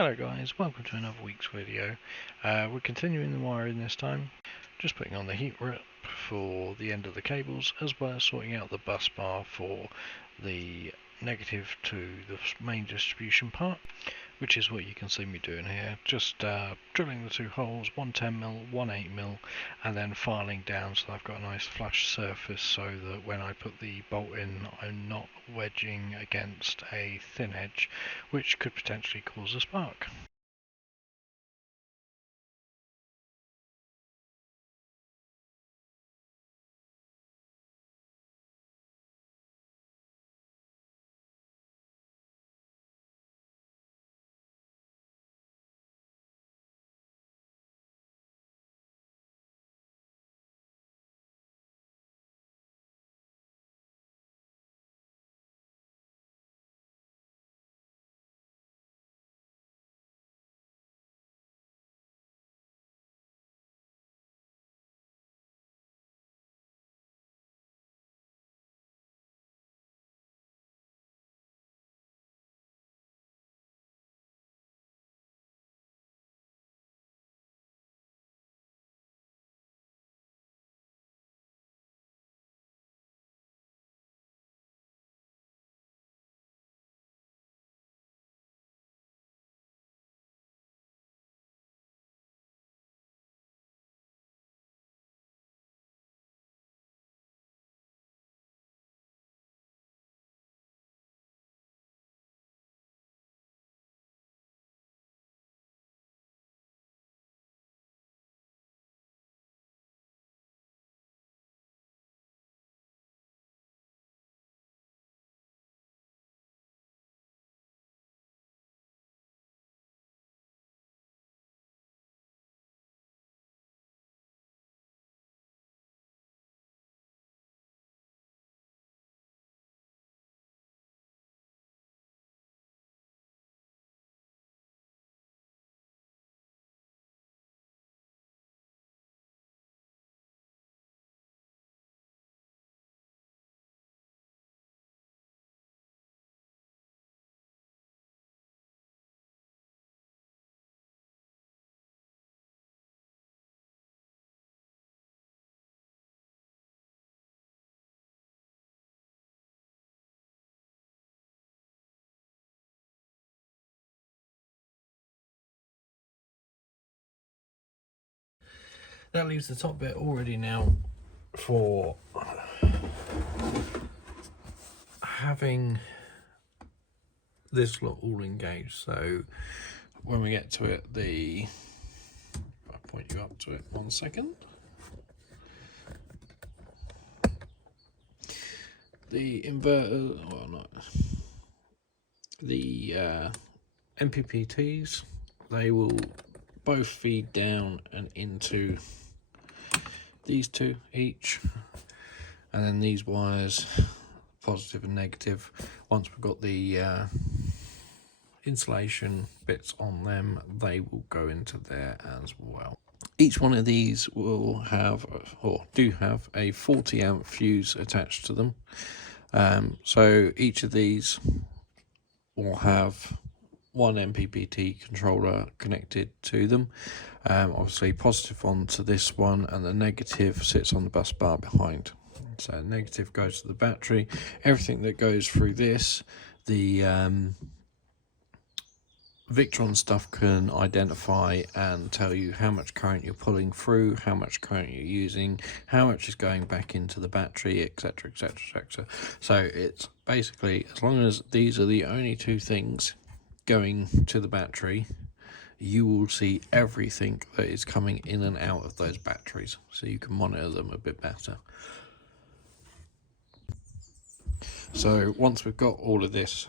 Hello guys, welcome to another week's video. We're continuing the wiring this time, just putting on the heat rip for the end of the cables, as well as sorting out the bus bar for the negative to the main distribution part, which is what you can see me doing here. Just drilling the two holes, one 10mm, one 8mm, and then filing down so I've got a nice flush surface so that when I put the bolt in I'm not wedging against a thin edge, which could potentially cause a spark. That leaves the top bit already now for having this lot all engaged. So when we get to it, I'll point you up to it 1 second. The inverter, well not, the MPPTs, they will both feed down and into these two each, and then these wires, positive and negative, once we've got the insulation bits on them, they will go into there as well. Each one of these will have, or do have, a 40 amp fuse attached to them. So each of these will have one MPPT controller connected to them. Obviously positive onto this one, and the negative sits on the bus bar behind. So negative goes to the battery. Everything that goes through this, the Victron stuff can identify and tell you how much current you're pulling through, how much current you're using, how much is going back into the battery, etc, etc, etc. So it's basically, as long as these are the only two things going to the battery, you will see everything that is coming in and out of those batteries, so you can monitor them a bit better. So once we've got all of this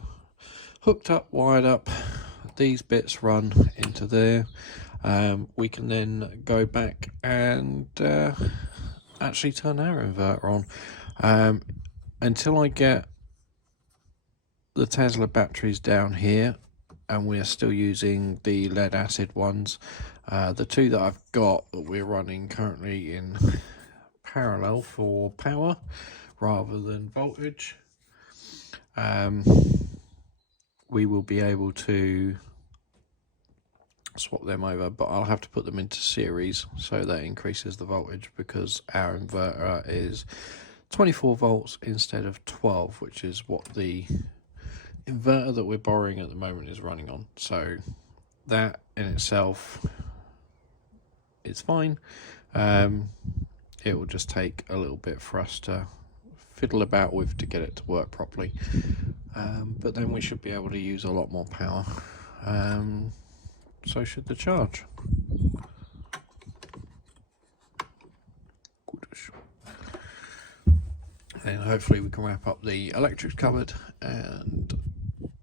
hooked up, wired up, these bits run into there, we can then go back and actually turn our inverter on. Until I get the Tesla batteries down here, and we're still using the lead acid ones, the two that I've got that we're running currently in parallel for power rather than voltage, we will be able to swap them over, but I'll have to put them into series so that increases the voltage, because our inverter is 24 volts instead of 12, which is what the inverter that we're borrowing at the moment is running on. So that in itself is fine. It will just take a little bit for us to fiddle about with to get it to work properly, but then we should be able to use a lot more power. So should the charge. And hopefully we can wrap up the electrics cupboard, and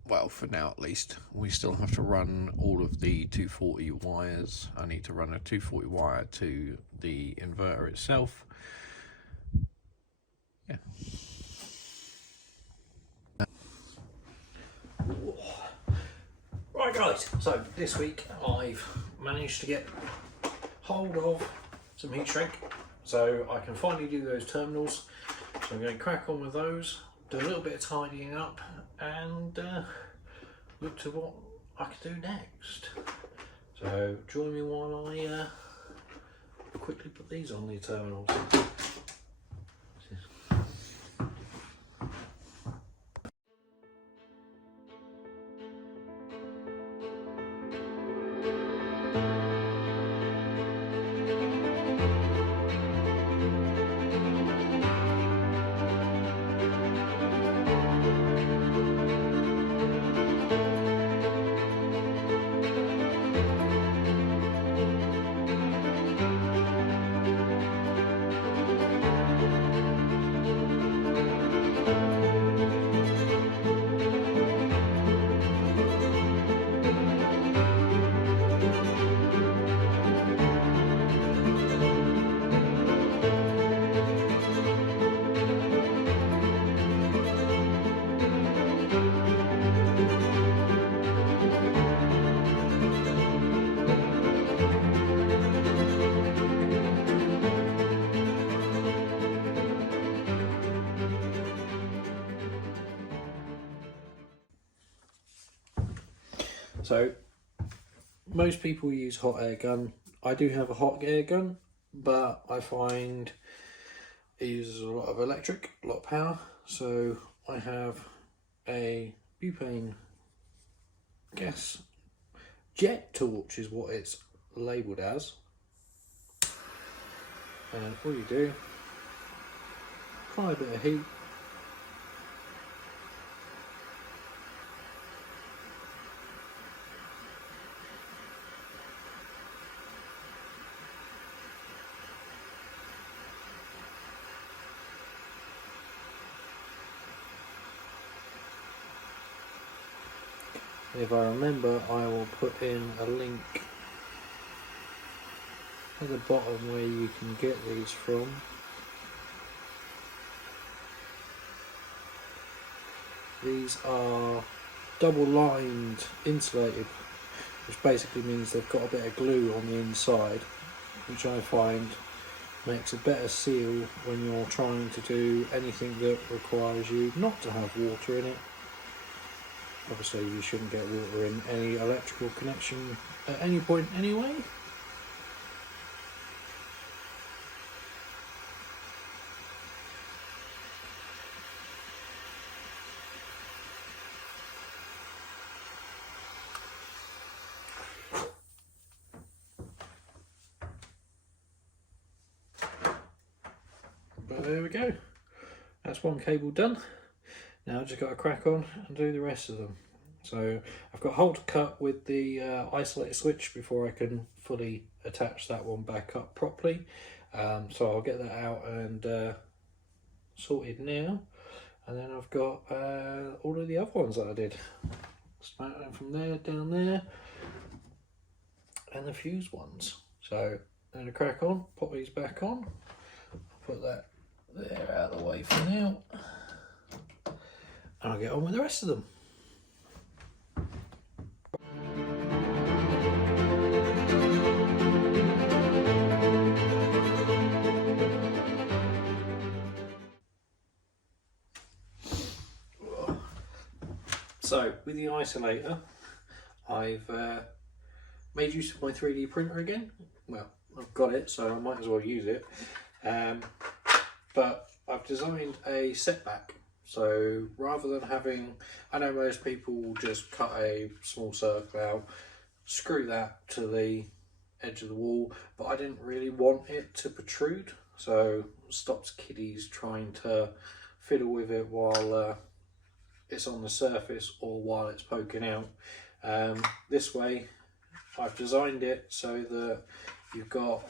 well, for now at least, we still have to run all of the 240 wires. I need to run a 240 wire to the inverter itself. Yeah. Right guys, so this week I've managed to get hold of some heat shrink, so I can finally do those terminals. So I'm going to crack on with those, do a little bit of tidying up, and look to what I can do next. So join me while I quickly put these on the terminals. So most people use hot air gun. I do have a hot air gun, but I find it uses a lot of electric, a lot of power. So I have a butane gas jet torch is what it's labelled as. And all you do, apply a bit of heat. If I remember, I will put in a link at the bottom where you can get these from. These are double lined insulated, which basically means they've got a bit of glue on the inside, which I find makes a better seal when you're trying to do anything that requires you not to have water in it. Obviously you shouldn't get water in any electrical connection at any point anyway. But there we go, that's one cable done. Now I've just got to crack on and do the rest of them. So I've got a hole to cut with the isolator switch before I can fully attach that one back up properly. So I'll get that out and sorted now. And then I've got all of the other ones that I did. Start them from there, down there, and the fuse ones. So I'm going to crack on, pop these back on. I'll put that there out of the way for now. And I'll get on with the rest of them. So with the isolator, I've made use of my 3D printer again. Well, I've got it, so I might as well use it. But I've designed a setback. So rather than having, I know most people will just cut a small circle out, screw that to the edge of the wall, but I didn't really want it to protrude, so it stops kiddies trying to fiddle with it while it's on the surface or while it's poking out. This way I've designed it so that you've got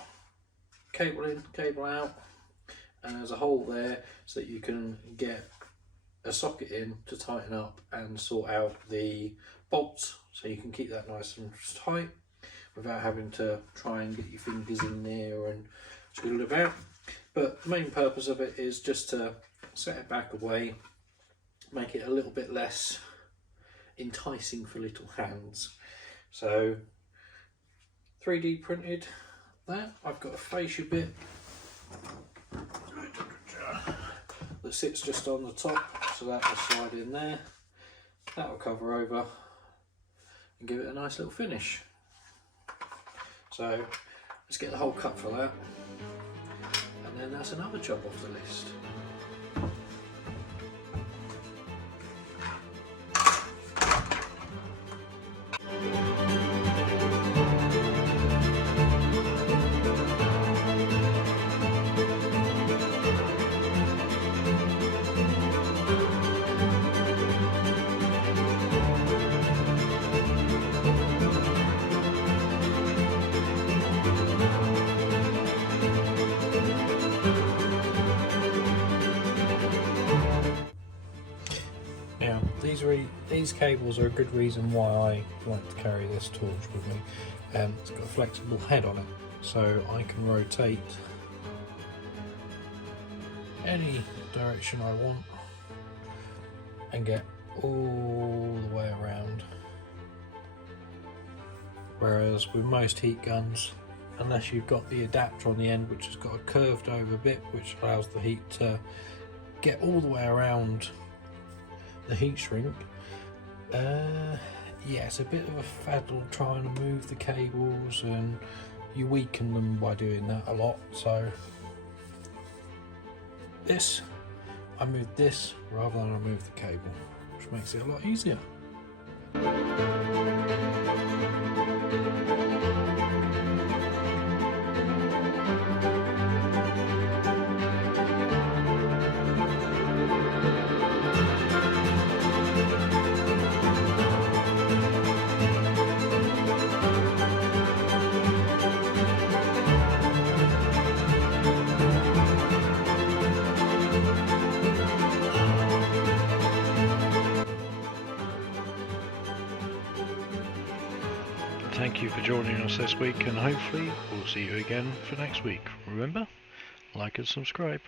cable in, cable out, and there's a hole there so that you can get a socket in to tighten up and sort out the bolts, so you can keep that nice and tight without having to try and get your fingers in there and twiddle it about. But the main purpose of it is just to set it back away, make it a little bit less enticing for little hands. So 3D printed that. I've got a fascia bit that sits just on the top, so that will slide in there. That will cover over and give it a nice little finish. So let's get the hole cut for that, and then that's another job off the list. Now, these cables are a good reason why I like to carry this torch with me. It's got a flexible head on it, so I can rotate any direction I want and get all the way around. Whereas with most heat guns, unless you've got the adapter on the end which has got a curved over bit which allows the heat to get all the way around the heat shrink, yeah, it's a bit of a faddle trying to move the cables, and you weaken them by doing that a lot. So this, I moved this rather than I moved the cable, which makes it a lot easier. Thank you for joining us this week, and hopefully we'll see you again for next week. Remember, like and subscribe.